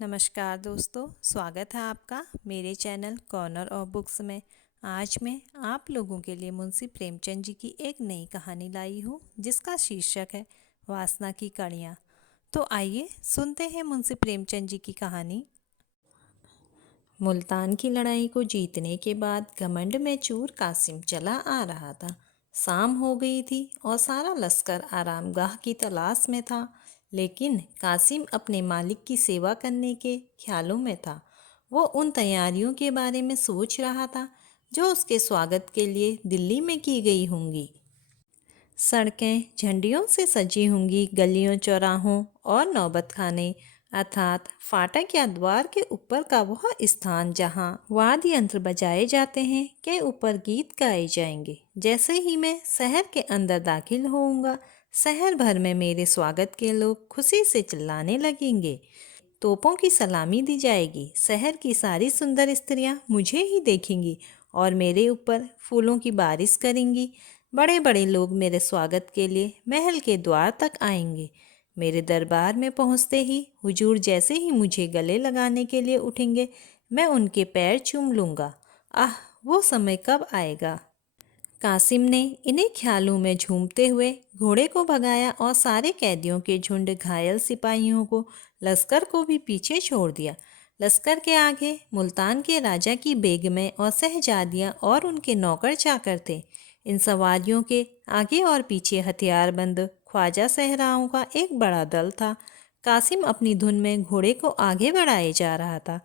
नमस्कार दोस्तों, स्वागत है आपका मेरे चैनल कॉर्नर ऑफ बुक्स में। आज मैं आप लोगों के लिए मुंशी प्रेमचंद जी की एक नई कहानी लाई हूँ जिसका शीर्षक है वासना की कड़ियाँ। तो आइए सुनते हैं मुंशी प्रेमचंद जी की कहानी। मुल्तान की लड़ाई को जीतने के बाद घमंड में चूर कासिम चला आ रहा था। शाम हो गई थी और सारा लश्कर आरामगाह की तलाश में था, लेकिन कासिम अपने मालिक की सेवा करने के ख्यालों में था। वो उन तैयारियों के बारे में सोच रहा था जो उसके स्वागत के लिए दिल्ली में की गई होंगी। सड़कें झंडियों से सजी होंगी, गलियों चौराहों और नौबत खाने अर्थात फाटक या द्वार के ऊपर का वह स्थान जहाँ वाद्य यंत्र बजाए जाते हैं के ऊपर गीत गाए जाएंगे। जैसे ही मैं शहर के अंदर दाखिल होऊंगा, शहर भर में मेरे स्वागत के लोग खुशी से चिल्लाने लगेंगे। तोपों की सलामी दी जाएगी। शहर की सारी सुंदर स्त्रियां मुझे ही देखेंगी और मेरे ऊपर फूलों की बारिश करेंगी। बड़े बड़े लोग मेरे स्वागत के लिए महल के द्वार तक आएंगे। मेरे दरबार में पहुंचते ही हुजूर जैसे ही मुझे गले लगाने के लिए उठेंगे, मैं उनके पैर चूम लूँगा। आह, वो समय कब आएगा। कासिम ने इन्हीं ख्यालों में झूमते हुए घोड़े को भगाया और सारे कैदियों के झुंड, घायल सिपाहियों को, लश्कर को भी पीछे छोड़ दिया। लश्कर के आगे मुल्तान के राजा की बेगमें और शहजादियां और उनके नौकर चाकर थे। इन सवारियों के आगे और पीछे हथियारबंद ख्वाजा सहराओं का एक बड़ा दल था। कासिम अपनी धुन में घोड़े को आगे बढ़ाए जा रहा था।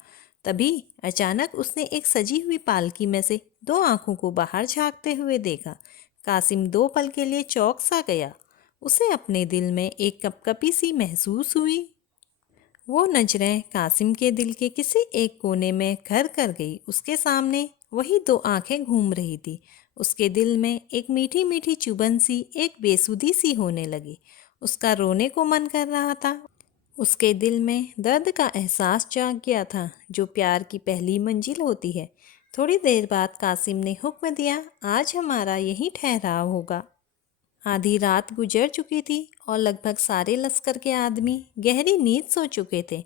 तभी अचानक उसने एक सजी हुई पालकी में से दो आंखों को बाहर झांकते हुए देखा। कासिम दो पल के लिए चौंक सा गया। उसे अपने दिल में एक कपकपी सी महसूस हुई। वो नजरें कासिम के दिल के किसी एक कोने में घर कर गई। उसके सामने वही दो आंखें घूम रही थी। उसके दिल में एक मीठी मीठी चुभन सी, एक बेसुधी सी होने लगी। उसका रोने को मन कर रहा था। उसके दिल में दर्द का एहसास जाग गया था, जो प्यार की पहली मंजिल होती है। थोड़ी देर बाद कासिम ने हुक्म दिया, आज हमारा यहीं ठहराव होगा। आधी रात गुजर चुकी थी और लगभग सारे लश्कर के आदमी गहरी नींद सो चुके थे।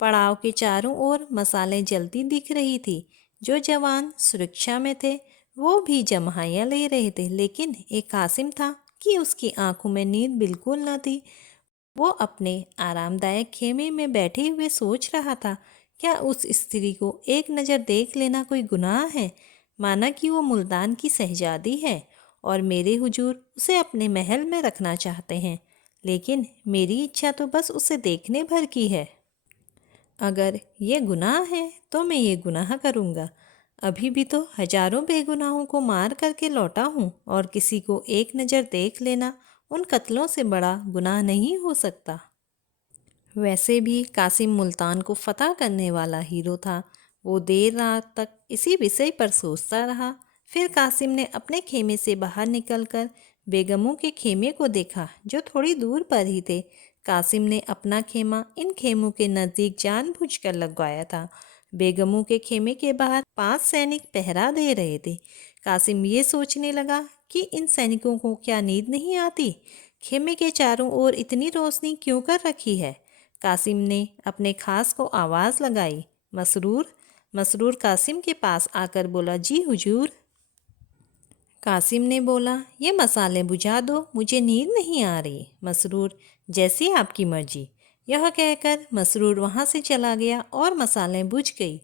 पड़ाव के चारों ओर मसालें जलती दिख रही थी। जो जवान सुरक्षा में थे वो भी जम्हाइयाँ ले रहे थे, लेकिन एक कासिम था कि उसकी आंखों में नींद बिल्कुल न थी। वो अपने आरामदायक खेमे में बैठे हुए सोच रहा था, क्या उस स्त्री को एक नज़र देख लेना कोई गुनाह है। माना कि वो मुल्तान की शहजादी है और मेरे हुजूर उसे अपने महल में रखना चाहते हैं, लेकिन मेरी इच्छा तो बस उसे देखने भर की है। अगर ये गुनाह है तो मैं ये गुनाह करूँगा। अभी भी तो हजारों बेगुनाहों को मार करके लौटा हूँ और किसी को एक नज़र देख लेना उन कत्लों से बड़ा गुनाह नहीं हो सकता। वैसे भी कासिम मुल्तान को फतह करने वाला हीरो था। वो देर रात तक इसी विषय पर सोचता रहा। फिर कासिम ने अपने खेमे से बाहर निकलकर बेगमों के खेमे को देखा, जो थोड़ी दूर पर ही थे। कासिम ने अपना खेमा इन खेमों के नज़दीक जानबूझकर लगवाया था। बेगमों के खेमे के बाहर 5 सैनिक पहरा दे रहे थे। कासिम ये सोचने लगा कि इन सैनिकों को क्या नींद नहीं आती। खेमे के चारों ओर इतनी रोशनी क्यों कर रखी है। कासिम ने अपने खास को आवाज़ लगाई, मसरूर। मसरूर कासिम के पास आकर बोला, जी हुजूर। कासिम ने बोला, ये मसाले बुझा दो, मुझे नींद नहीं आ रही। मसरूर, जैसी आपकी मर्जी। यह कहकर मसरूर वहाँ से चला गया और मसालें बुझ गई।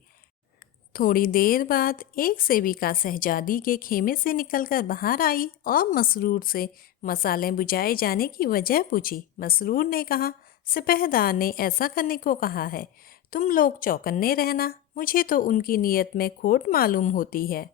थोड़ी देर बाद एक सेविका शहजादी के खेमे से निकलकर बाहर आई और मसरूर से मसाले बुझाए जाने की वजह पूछी। मसरूर ने कहा, सिपहदार ने ऐसा करने को कहा है। तुम लोग चौकन्ने रहना, मुझे तो उनकी नीयत में खोट मालूम होती है।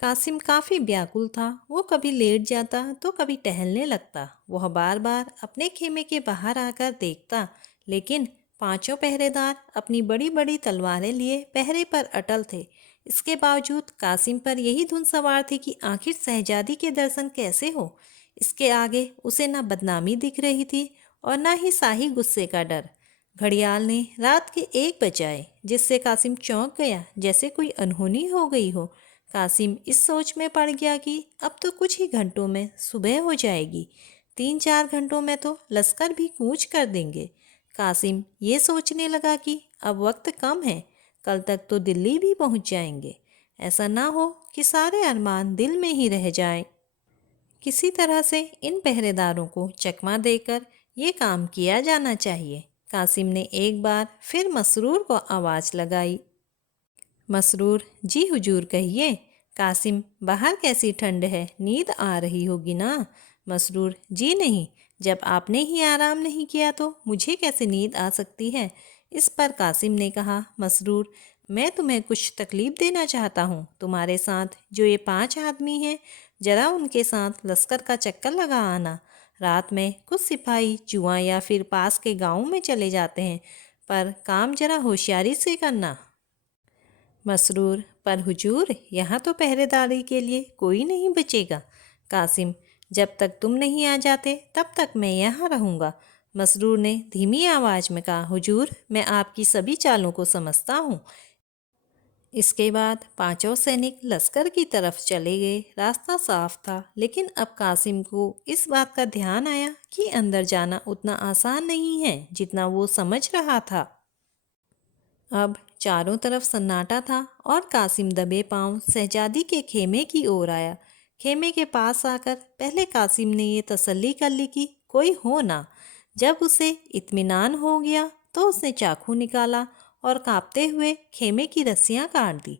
कासिम काफ़ी व्याकुल था। वो कभी लेट जाता तो कभी टहलने लगता। वह बार बार अपने खेमे के बाहर आकर देखता, लेकिन पांचों पहरेदार अपनी बड़ी बड़ी तलवारें लिए पहरे पर अटल थे। इसके बावजूद कासिम पर यही धुन सवार थी कि आखिर शहजादी के दर्शन कैसे हो। इसके आगे उसे न बदनामी दिख रही थी और न ही शाही गुस्से का डर। घड़ियाल ने रात के 1 बजाए, जिससे कासिम चौंक गया, जैसे कोई अनहोनी हो गई हो। कासिम इस सोच में पड़ गया कि अब तो कुछ ही घंटों में सुबह हो जाएगी। 3-4 घंटों में तो लश्कर भी कूच कर देंगे। कासिम ये सोचने लगा कि अब वक्त कम है, कल तक तो दिल्ली भी पहुंच जाएंगे। ऐसा ना हो कि सारे अरमान दिल में ही रह जाएं। किसी तरह से इन पहरेदारों को चकमा देकर ये काम किया जाना चाहिए। कासिम ने एक बार फिर मसरूर को आवाज़ लगाई। मसरूर, जी हुजूर कहिए। कासिम, बाहर कैसी ठंड है, नींद आ रही होगी ना। मसरूर, जी नहीं, जब आपने ही आराम नहीं किया तो मुझे कैसे नींद आ सकती है। इस पर कासिम ने कहा, मसरूर, मैं तुम्हें कुछ तकलीफ़ देना चाहता हूँ। तुम्हारे साथ जो ये 5 आदमी हैं, ज़रा उनके साथ लश्कर का चक्कर लगा आना। रात में कुछ सिपाही जुआ या फिर पास के गाँव में चले जाते हैं, पर काम ज़रा होशियारी से करना। मसरूर, पर हुजूर, यहाँ तो पहरेदारी के लिए कोई नहीं बचेगा। कासिम, जब तक तुम नहीं आ जाते तब तक मैं यहाँ रहूँगा। मसरूर ने धीमी आवाज़ में कहा, हुजूर, मैं आपकी सभी चालों को समझता हूँ। इसके बाद पांचों सैनिक लश्कर की तरफ चले गए। रास्ता साफ था, लेकिन अब कासिम को इस बात का ध्यान आया कि अंदर जाना उतना आसान नहीं है जितना वो समझ रहा था। अब चारों तरफ सन्नाटा था और कासिम दबे पांव शहजादी के खेमे की ओर आया। खेमे के पास आकर पहले कासिम ने ये तसल्ली कर ली कि कोई हो ना। जब उसे इत्मीनान हो गया तो उसने चाकू निकाला और कांपते हुए खेमे की रस्सियां काट दी।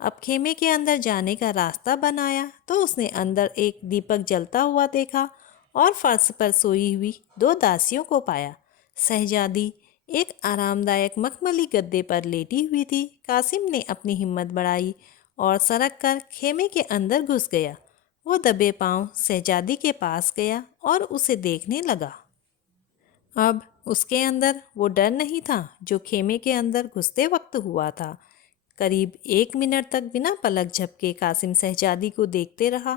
अब खेमे के अंदर जाने का रास्ता बनाया तो उसने अंदर एक दीपक जलता हुआ देखा और फर्श पर सोई हुई 2 दासियों को पाया। शहजादी एक आरामदायक मखमली गद्दे पर लेटी हुई थी। कासिम ने अपनी हिम्मत बढ़ाई और सरक कर खेमे के अंदर घुस गया। वो दबे पांव शहजादी के पास गया और उसे देखने लगा। अब उसके अंदर वो डर नहीं था जो खेमे के अंदर घुसते वक्त हुआ था। करीब 1 मिनट तक बिना पलक झपके कासिम शहजादी को देखते रहा।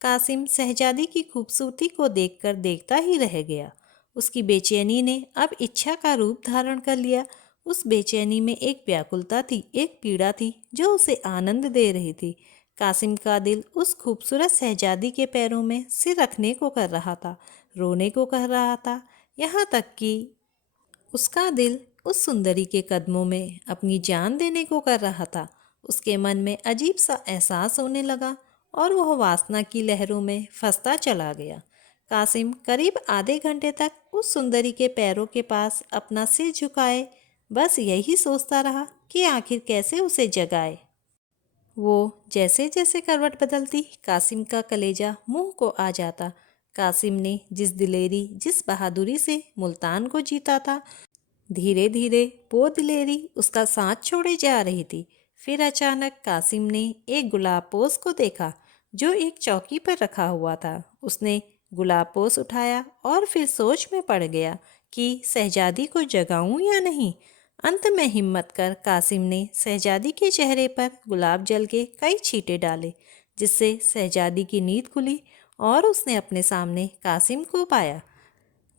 कासिम शहजादी की खूबसूरती को देखकर देखता ही रह गया। उसकी बेचैनी ने अब इच्छा का रूप धारण कर लिया। उस बेचैनी में एक व्याकुलता थी, एक पीड़ा थी जो उसे आनंद दे रही थी। कासिम का दिल उस खूबसूरत शहजादी के पैरों में सिर रखने को कर रहा था, रोने को कह रहा था, यहाँ तक कि उसका दिल उस सुंदरी के कदमों में अपनी जान देने को कर रहा था। उसके मन में अजीब सा एहसास होने लगा और वह वासना की लहरों में फंसता चला गया। कासिम करीब आधे घंटे तक उस सुंदरी के पैरों के पास अपना सिर झुकाए बस यही सोचता रहा कि आखिर कैसे उसे जगाए। वो जैसे जैसे करवट बदलती, कासिम का कलेजा मुंह को आ जाता। कासिम ने जिस दिलेरी, जिस बहादुरी से मुल्तान को जीता था, धीरे धीरे वो दिलेरी उसका साथ छोड़े जा रही थी। फिर अचानक कासिम ने एक गुलाबपोश को देखा जो एक चौकी पर रखा हुआ था। उसने गुलाबपोश उठाया और फिर सोच में पड़ गया कि शहजादी को जगाऊं या नहीं। अंत में हिम्मत कर कासिम ने शहजादी के चेहरे पर गुलाब जल के कई छींटे डाले, जिससे शहजादी की नींद खुली और उसने अपने सामने कासिम को पाया।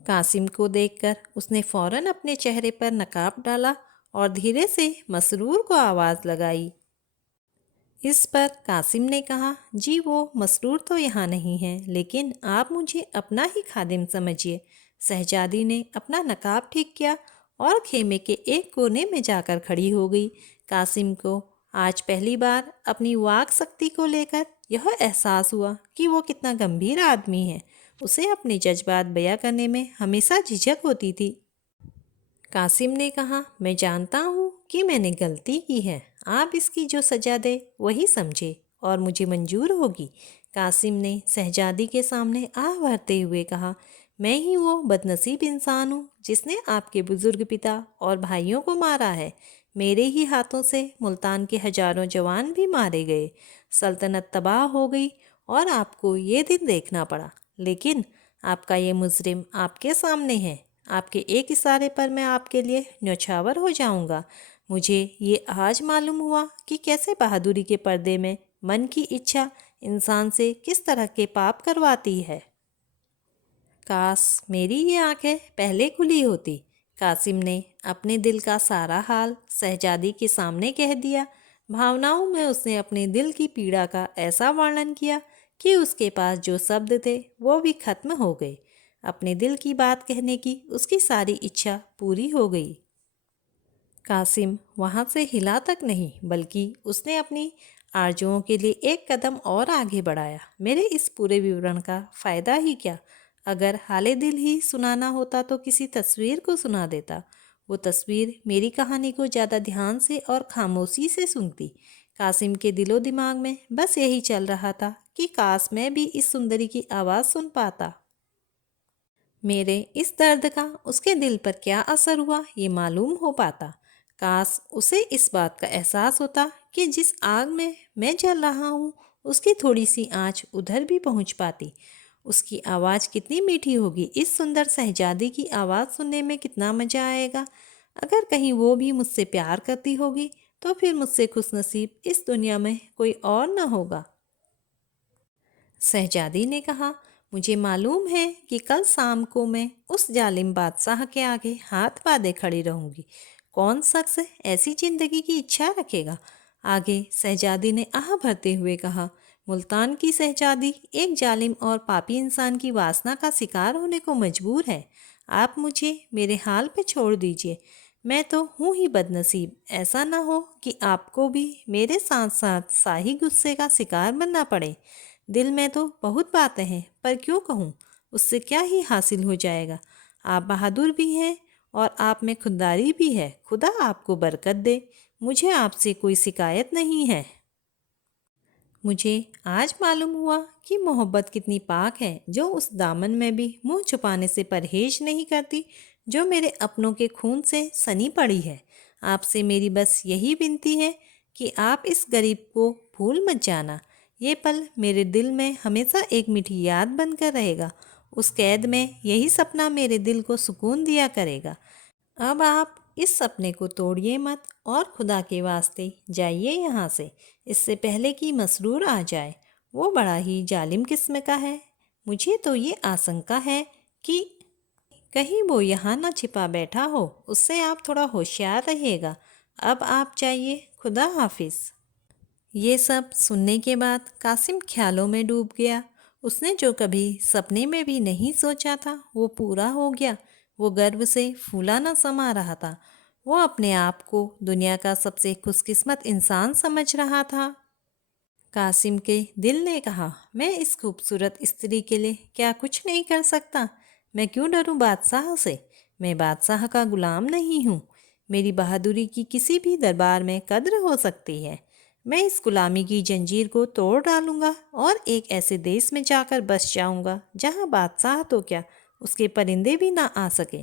कासिम को देखकर उसने फौरन अपने चेहरे पर नकाब डाला और धीरे से मसरूर को आवाज़ लगाई। इस पर कासिम ने कहा, जी वो मसरूर तो यहाँ नहीं है, लेकिन आप मुझे अपना ही खादिम समझिए। शहजादी ने अपना नकाब ठीक किया और खेमे के एक कोने में जाकर खड़ी हो गई। कासिम को आज पहली बार अपनी वाक शक्ति को लेकर यह एहसास हुआ कि वो कितना गंभीर आदमी है। उसे अपने जज्बात बयां करने में हमेशा झिझक होती थी। कासिम ने कहा, मैं जानता हूँ कि मैंने गलती की है। आप इसकी जो सज़ा दे वही समझे और मुझे मंजूर होगी। कासिम ने शहजादी के सामने आह भरते हुए कहा, मैं ही वो बदनसीब इंसान हूँ जिसने आपके बुजुर्ग पिता और भाइयों को मारा है। मेरे ही हाथों से मुल्तान के हजारों जवान भी मारे गए, सल्तनत तबाह हो गई और आपको ये दिन देखना पड़ा। लेकिन आपका ये मुजरिम आपके सामने है। आपके एक इशारे पर मैं आपके लिए न्यौछावर हो जाऊंगा। मुझे ये आज मालूम हुआ कि कैसे बहादुरी के पर्दे में मन की इच्छा इंसान से किस तरह के पाप करवाती है। काश मेरी ये आंखें पहले खुली होती। कासिम ने अपने दिल का सारा हाल शहजादी के सामने कह दिया। भावनाओं में उसने अपने दिल की पीड़ा का ऐसा वर्णन किया कि उसके पास जो शब्द थे वो भी खत्म हो गए। अपने दिल की बात कहने की उसकी सारी इच्छा पूरी हो गई। कासिम वहाँ से हिला तक नहीं, बल्कि उसने अपनी आरजुओं के लिए एक कदम और आगे बढ़ाया। मेरे इस पूरे विवरण का फ़ायदा ही क्या? अगर हाले दिल ही सुनाना होता तो किसी तस्वीर को सुना देता। वो तस्वीर मेरी कहानी को ज़्यादा ध्यान से और खामोशी से सुनती। कासिम के दिलो दिमाग में बस यही चल रहा था कि काश मैं भी इस सुंदरी की आवाज़ सुन पाता। मेरे इस दर्द का उसके दिल पर क्या असर हुआ ये मालूम हो पाता। काश उसे इस बात का एहसास होता कि जिस आग में मैं जल रहा हूँ उसकी थोड़ी सी आँच उधर भी पहुँच पाती। उसकी आवाज़ कितनी मीठी होगी, इस सुंदर शहजादी की आवाज़ सुनने में कितना मज़ा आएगा। अगर कहीं वो भी मुझसे प्यार करती होगी तो फिर मुझसे खुशनसीब इस दुनिया में कोई और न होगा। शहजादी ने कहा, मुझे मालूम है कि कल शाम को मैं उस जालिम बादशाह के आगे हाथ बांधे खड़ी रहूंगी। कौन शख्स ऐसी जिंदगी की इच्छा रखेगा? आगे शहजादी ने आह भरते हुए कहा, मुल्तान की शहजादी एक जालिम और पापी इंसान की वासना का शिकार होने को मजबूर है। आप मुझे मेरे हाल पे छोड़ दीजिए। मैं तो हूँ ही बदनसीब, ऐसा ना हो कि आपको भी मेरे साथ साथ शाही गुस्से का शिकार बनना पड़े। दिल में तो बहुत बातें हैं, पर क्यों कहूँ? उससे क्या ही हासिल हो जाएगा? आप बहादुर भी हैं और आप में खुददारी भी है। खुदा आपको बरकत दे। मुझे आपसे कोई शिकायत नहीं है। मुझे आज मालूम हुआ कि मोहब्बत कितनी पाक है, जो उस दामन में भी मुंह छुपाने से परहेज नहीं करती, जो मेरे अपनों के खून से सनी पड़ी है। आपसे मेरी बस यही विनती है कि आप इस गरीब को भूल मत जाना। ये पल मेरे दिल में हमेशा एक मीठी याद बनकर रहेगा। उस कैद में यही सपना मेरे दिल को सुकून दिया करेगा। अब आप इस सपने को तोड़िए मत और खुदा के वास्ते जाइए यहाँ से, इससे पहले कि मसरूर आ जाए। वो बड़ा ही जालिम किस्म का है। मुझे तो ये आशंका है कि कहीं वो यहाँ ना छिपा बैठा हो। उससे आप थोड़ा होशियार रहिएगा। अब आप जाइए। खुदा हाफिज। ये सब सुनने के बाद कासिम ख्यालों में डूब गया। उसने जो कभी सपने में भी नहीं सोचा था वो पूरा हो गया। वो गर्व से फूला न समा रहा था। वो अपने आप को दुनिया का सबसे खुशकिस्मत इंसान समझ रहा था। कासिम के दिल ने कहा, मैं इस खूबसूरत स्त्री के लिए क्या कुछ नहीं कर सकता? मैं क्यों डरूं बादशाह से? मैं बादशाह का गुलाम नहीं हूँ। मेरी बहादुरी की किसी भी दरबार में कद्र हो सकती है। मैं इस गुलामी की जंजीर को तोड़ डालूंगा और एक ऐसे देश में जाकर बस जाऊंगा जहाँ बादशाह तो क्या, उसके परिंदे भी ना आ सके।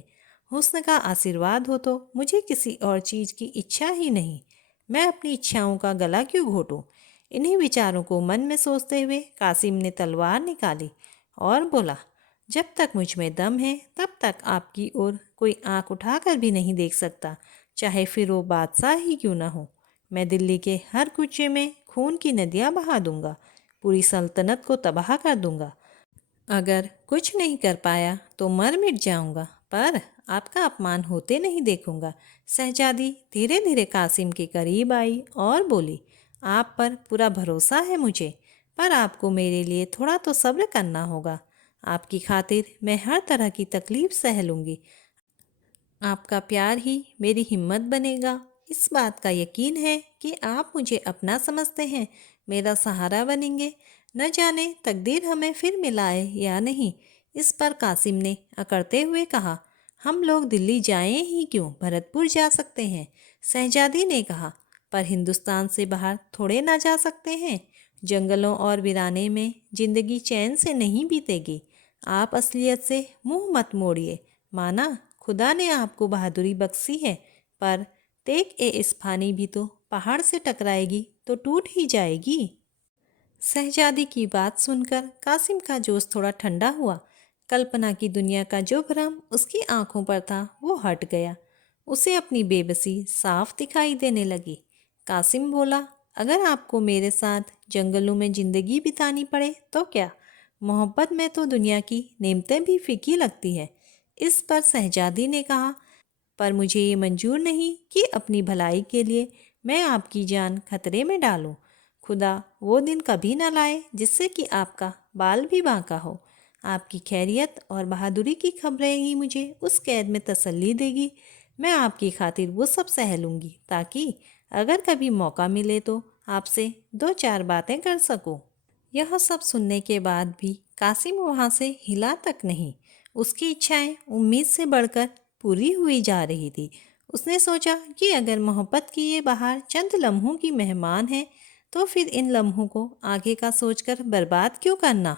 हुस्न का आशीर्वाद हो तो मुझे किसी और चीज़ की इच्छा ही नहीं। मैं अपनी इच्छाओं का गला क्यों घोटूं? इन्हीं विचारों को मन में सोचते हुए कासिम ने तलवार निकाली और बोला, जब तक मुझ में दम है तब तक आपकी ओर कोई आंख उठाकर भी नहीं देख सकता, चाहे फिर वो बादशाह ही क्यों ना हो। मैं दिल्ली के हर कुचे में खून की नदियाँ बहा दूंगा, पूरी सल्तनत को तबाह कर दूंगा। अगर कुछ नहीं कर पाया तो मर मिट जाऊंगा, पर आपका अपमान होते नहीं देखूंगा। शहजादी धीरे धीरे कासिम के करीब आई और बोली, आप पर पूरा भरोसा है मुझे, पर आपको मेरे लिए थोड़ा तो सब्र करना होगा। आपकी खातिर मैं हर तरह की तकलीफ सह लूंगी। आपका प्यार ही मेरी हिम्मत बनेगा। इस बात का यकीन है कि आप मुझे अपना समझते हैं, मेरा सहारा बनेंगे। न जाने तकदीर हमें फिर मिलाए या नहीं। इस पर कासिम ने अकड़ते हुए कहा, हम लोग दिल्ली जाएं ही क्यों, भरतपुर जा सकते हैं। शहजादी ने कहा, पर हिंदुस्तान से बाहर थोड़े ना जा सकते हैं। जंगलों और वीराने में जिंदगी चैन से नहीं बीतेगी। आप असलियत से मुंह मत मोड़िए। माना खुदा ने आपको बहादुरी बख्शी है, पर तेग ए इस्फानी भी तो पहाड़ से टकराएगी तो टूट ही जाएगी। शहजादी की बात सुनकर कासिम का जोश थोड़ा ठंडा हुआ। कल्पना की दुनिया का जो भ्रम उसकी आंखों पर था वो हट गया। उसे अपनी बेबसी साफ दिखाई देने लगी। कासिम बोला, अगर आपको मेरे साथ जंगलों में जिंदगी बितानी पड़े तो क्या? मोहब्बत में तो दुनिया की नेमतें भी फीकी लगती है। इस पर शहजादी ने कहा, पर मुझे ये मंजूर नहीं कि अपनी भलाई के लिए मैं आपकी जान खतरे में डालूं। खुदा वो दिन कभी ना लाए जिससे कि आपका बाल भी बांका हो। आपकी खैरियत और बहादुरी की खबरें ही मुझे उस कैद में तसल्ली देगी। मैं आपकी खातिर वो सब सह लूँगी ताकि अगर कभी मौका मिले तो आपसे दो चार बातें कर सकूं। यह सब सुनने के बाद भी कासिम वहाँ से हिला तक नहीं। उसकी इच्छाएं उम्मीद से बढ़कर पूरी हुई जा रही थी। उसने सोचा कि अगर मोहब्बत की ये बहार चंद लम्हों की मेहमान है तो फिर इन लम्हों को आगे का सोचकर बर्बाद क्यों करना।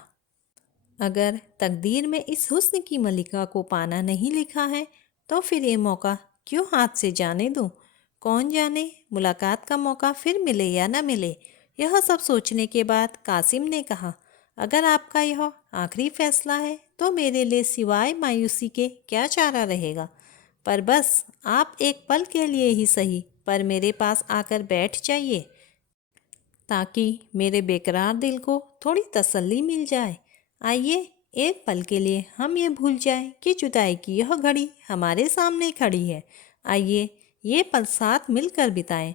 अगर तकदीर में इस हुस्न की मलिका को पाना नहीं लिखा है तो फिर ये मौका क्यों हाथ से जाने दूं। कौन जाने मुलाकात का मौका फिर मिले या ना मिले। यह सब सोचने के बाद कासिम ने कहा, अगर आपका यह आखिरी फैसला है तो मेरे लिए सिवाय मायूसी के क्या चारा रहेगा। पर बस आप एक पल के लिए ही सही पर मेरे पास आकर बैठ जाइए ताकि मेरे बेकरार दिल को थोड़ी तसल्ली मिल जाए। आइए एक पल के लिए हम ये भूल जाएं कि जुदाई की यह घड़ी हमारे सामने खड़ी है। आइए ये पल साथ मिलकर बिताएं।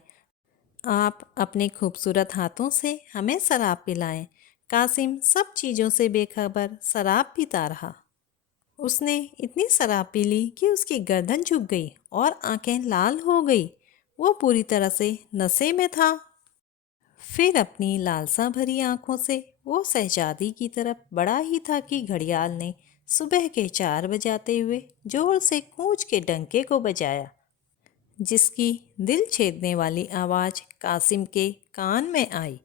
आप अपने खूबसूरत हाथों से हमें शराब पिलाएं। कासिम सब चीज़ों से बेखबर शराब पीता रहा। उसने इतनी शराब पी ली कि उसकी गर्दन झुक गई और आंखें लाल हो गई। वो पूरी तरह से नशे में था। फिर अपनी लालसा भरी आंखों से वो शहजादी की तरफ बढ़ा ही था कि घड़ियाल ने सुबह के 4 बजाते हुए जोर से कूंज के डंके को बजाया, जिसकी दिल छेदने वाली आवाज़ कासिम के कान में आई।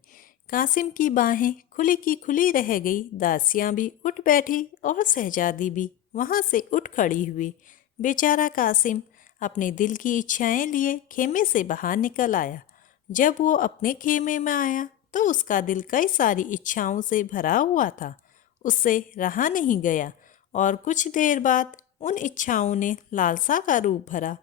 कासिम की बाहें खुली की खुली रह गई। दासियां भी उठ बैठी और शहजादी भी वहाँ से उठ खड़ी हुई। बेचारा कासिम अपने दिल की इच्छाएं लिए खेमे से बाहर निकल आया। जब वो अपने खेमे में आया तो उसका दिल कई सारी इच्छाओं से भरा हुआ था। उससे रहा नहीं गया और कुछ देर बाद उन इच्छाओं ने लालसा का रूप भरा।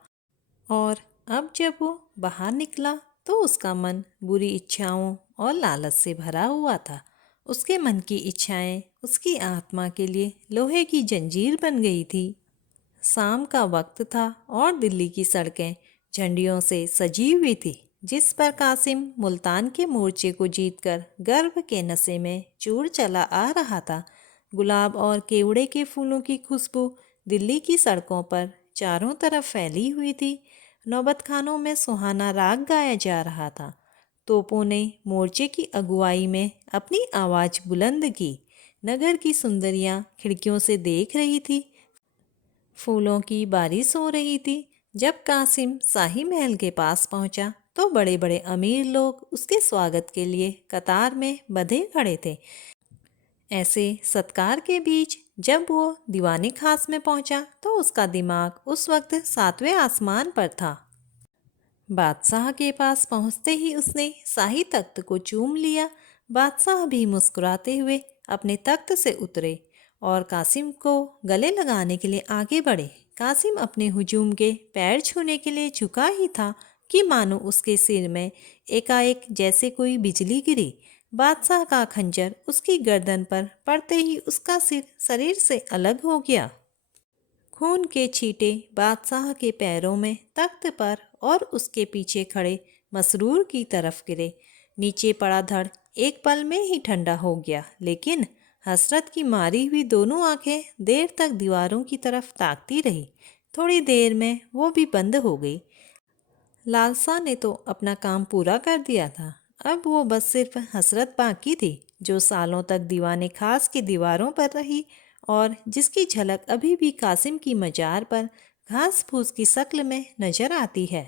और अब जब वो बाहर निकला तो उसका मन बुरी इच्छाओं और लालच से भरा हुआ था। उसके मन की इच्छाएं उसकी आत्मा के लिए लोहे की जंजीर बन गई थी। शाम का वक्त था और दिल्ली की सड़कें झंडियों से सजी हुई थी, जिस पर कासिम मुल्तान के मोर्चे को जीतकर गर्व के नशे में चूर चला आ रहा था। गुलाब और केवड़े के फूलों की खुशबू दिल्ली की सड़कों पर चारों तरफ फैली हुई थी। नौबत खानों में सुहाना राग गाया जा रहा था। तोपों ने मोर्चे की अगुवाई में अपनी आवाज़ बुलंद की। नगर की सुंदरियां खिड़कियों से देख रही थी। फूलों की बारिश हो रही थी। जब कासिम शाही महल के पास पहुंचा तो बड़े बड़े अमीर लोग उसके स्वागत के लिए कतार में बंधे खड़े थे। ऐसे सत्कार के बीच जब वो दीवाने खास में पहुंचा तो उसका दिमाग उस वक्त 7वें आसमान पर था। बादशाह के पास पहुंचते ही उसने शाही तख्त को चूम लिया। बादशाह भी मुस्कुराते हुए अपने तख्त से उतरे और कासिम को गले लगाने के लिए आगे बढ़े। कासिम अपने हुजूम के पैर छूने के लिए झुका ही था कि मानो उसके सिर में एकाएक जैसे कोई बिजली गिरी। बादशाह का खंजर उसकी गर्दन पर पड़ते ही उसका सिर शरीर से अलग हो गया। खून के छींटे बादशाह के पैरों में, तख्त पर और उसके पीछे खड़े मसरूर की तरफ गिरे। नीचे पड़ा धड़ एक पल में ही ठंडा हो गया, लेकिन हसरत की मारी हुई दोनों आंखें देर तक दीवारों की तरफ ताकती रही। थोड़ी देर में वो भी बंद हो गई। लालसा ने तो अपना काम पूरा कर दिया था। अब वो बस सिर्फ हसरत बाकी थी, जो सालों तक दीवाने खास की दीवारों पर रही और जिसकी झलक अभी भी कासिम की मजार पर घास फूस की शक्ल में नजर आती है।